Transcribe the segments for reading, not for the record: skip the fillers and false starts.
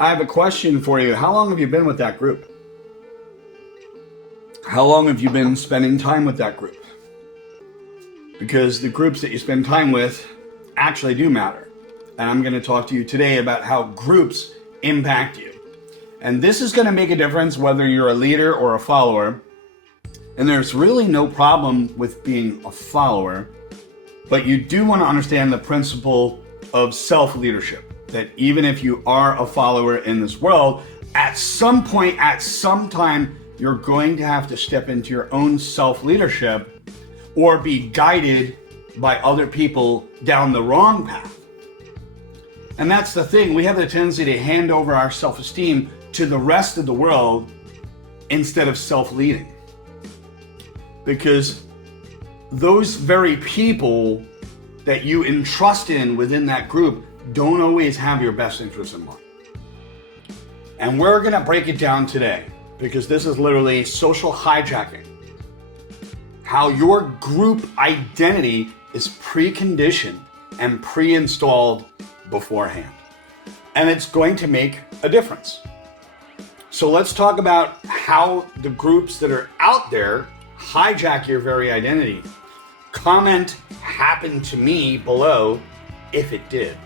I have a question for you. How long have you been with that group? How long have you been spending time with that group? Because the groups that you spend time with actually do matter. And I'm going to talk to you today about how groups impact you. And this is going to make a difference whether you're a leader or a follower. And there's really no problem with being a follower, but you do want to understand the principle of self-leadership. That even if you are a follower in this world, at some point, at some time, you're going to have to step into your own self-leadership or be guided by other people down the wrong path. And that's the thing. We have the tendency to hand over our self-esteem to the rest of the world instead of self-leading. Because those very people that you entrust in within that group don't always have your best interests in mind. And we're going to break it down today because this is literally social hijacking. How your group identity is preconditioned and pre-installed beforehand. And it's going to make a difference. So let's talk about how the groups that are out there hijack your very identity. Comment "happened to me" below if it did.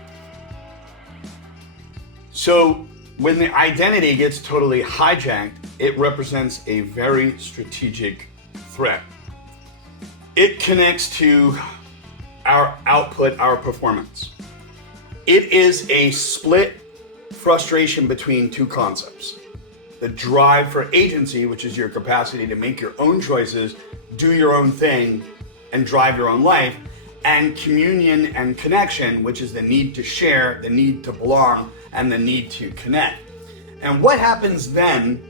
So when the identity gets totally hijacked, it represents a very strategic threat. It connects to our output, our performance. It is a split frustration between two concepts. The drive for agency, which is your capacity to make your own choices, do your own thing, and drive your own life, and communion and connection, which is the need to share, the need to belong, and the need to connect. And what happens then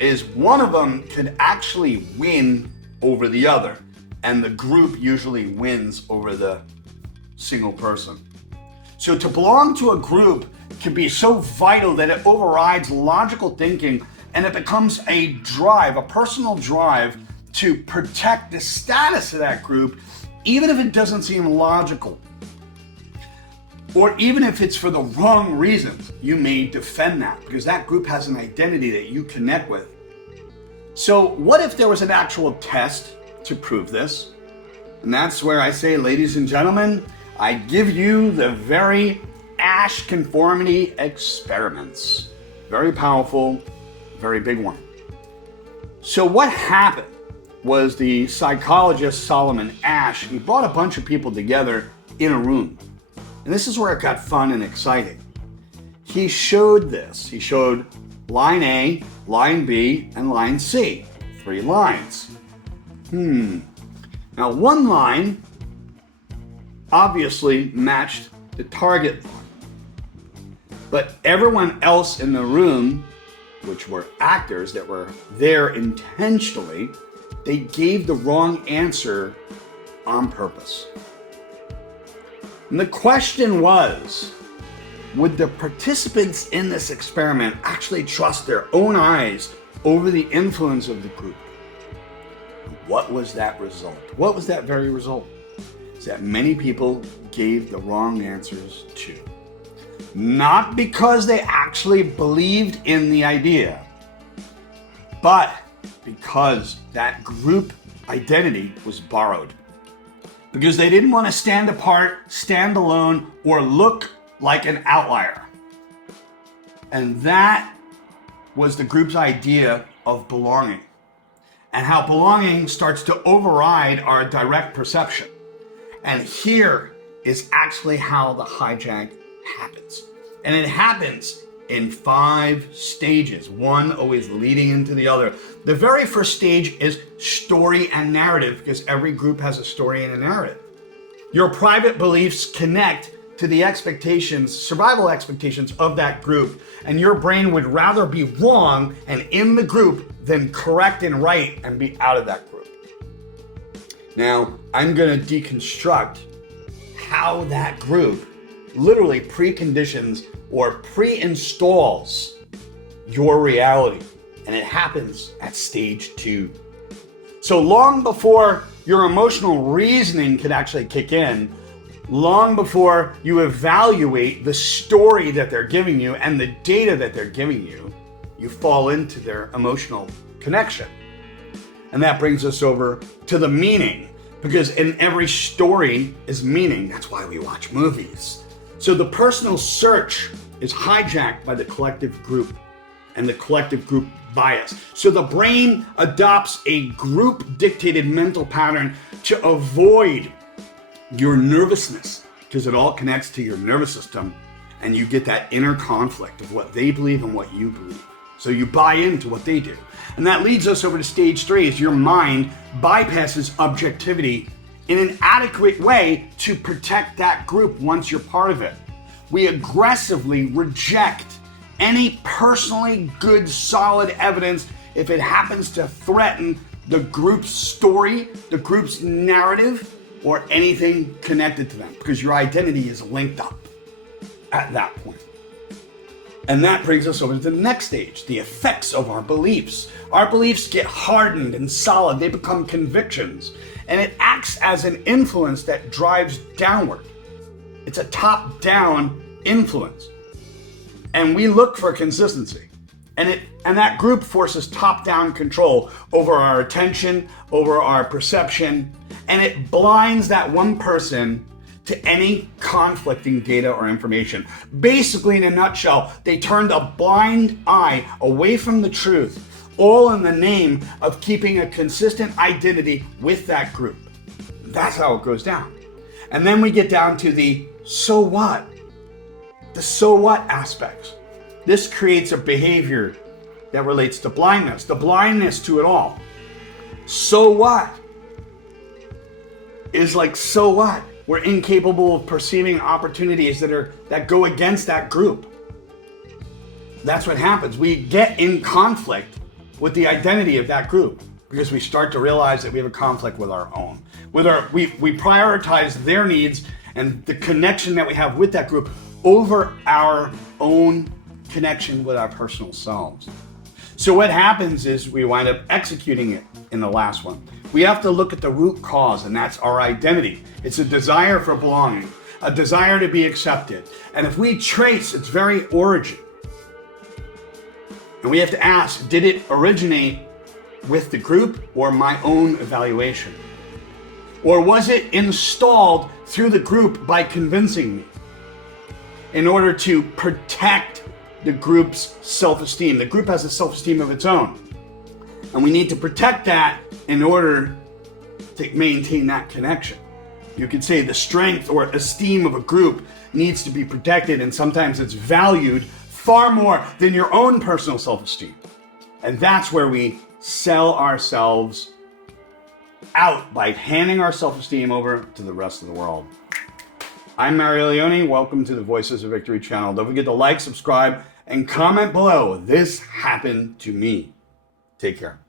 is one of them could actually win over the other, and the group usually wins over the single person. So to belong to a group can be so vital that it overrides logical thinking, and it becomes a drive, a personal drive to protect the status of that group, even if it doesn't seem logical. Or even if it's for the wrong reasons, you may defend that because that group has an identity that you connect with. So what if there was an actual test to prove this? And that's where I say, ladies and gentlemen, I give you the very Ash conformity experiments. Very powerful, very big one. So what happened was the psychologist Solomon Ash, he brought a bunch of people together in a room. And this is where it got fun and exciting. He showed this. He showed line A, line B, and line C. 3 lines. Now one line obviously matched the target line. But everyone else in the room, which were actors that were there intentionally, they gave the wrong answer on purpose. And the question was, would the participants in this experiment actually trust their own eyes over the influence of the group? What was that result? What was that very result? Is that many people gave the wrong answers too. Not because they actually believed in the idea, but because that group identity was borrowed. Because they didn't want to stand apart, stand alone, or look like an outlier. And that was the group's idea of belonging. And how belonging starts to override our direct perception. And here is actually how the hijack happens. And it happens in 5 stages, one always leading into the other. The very first stage is story and narrative, because every group has a story and a narrative. Your private beliefs connect to the expectations, survival expectations of that group, and your brain would rather be wrong and in the group than correct and right and be out of that group. Now, I'm going to deconstruct how that group literally preconditions or pre-installs your reality. And it happens at stage 2. So long before your emotional reasoning can actually kick in, long before you evaluate the story that they're giving you and the data that they're giving you, you fall into their emotional connection. And that brings us over to the meaning, because in every story is meaning. That's why we watch movies. So the personal search is hijacked by the collective group and the collective group bias. So the brain adopts a group-dictated mental pattern to avoid your nervousness, because it all connects to your nervous system, and you get that inner conflict of what they believe and what you believe. So you buy into what they do. And that leads us over to stage 3, is your mind bypasses objectivity in an adequate way to protect that group once you're part of it. We aggressively reject any personally good, solid evidence if it happens to threaten the group's story, the group's narrative, or anything connected to them, because your identity is linked up at that point. And that brings us over to the next stage, the effects of our beliefs. Our beliefs get hardened and solid. They become convictions. And it acts as an influence that drives downward. It's a top-down influence. And we look for consistency. And that group forces top-down control over our attention, over our perception, and it blinds that one person to any conflicting data or information. Basically, in a nutshell, they turned a blind eye away from the truth, all in the name of keeping a consistent identity with that group. That's how it goes down. And then we get down to the so what? The so what aspects. This creates a behavior that relates to blindness, the blindness to it all. So what? Is like, so what? We're incapable of perceiving opportunities that go against that group. That's what happens. We get in conflict with the identity of that group because we start to realize that we have a conflict with our own. We prioritize their needs and the connection that we have with that group over our own connection with our personal selves. So what happens is we wind up executing it in the last one. We have to look at the root cause, and that's our identity. It's a desire for belonging, a desire to be accepted. And if we trace its very origin, and we have to ask, did it originate with the group or my own evaluation? Or was it installed through the group by convincing me in order to protect the group's self-esteem? The group has a self-esteem of its own. And we need to protect that in order to maintain that connection. You could say the strength or esteem of a group needs to be protected, and sometimes it's valued far more than your own personal self-esteem. And that's where we sell ourselves out by handing our self-esteem over to the rest of the world. I'm Mario Leone. Welcome to the Voices of Victory channel. Don't forget to like, subscribe, and comment below. This happened to me. Take care.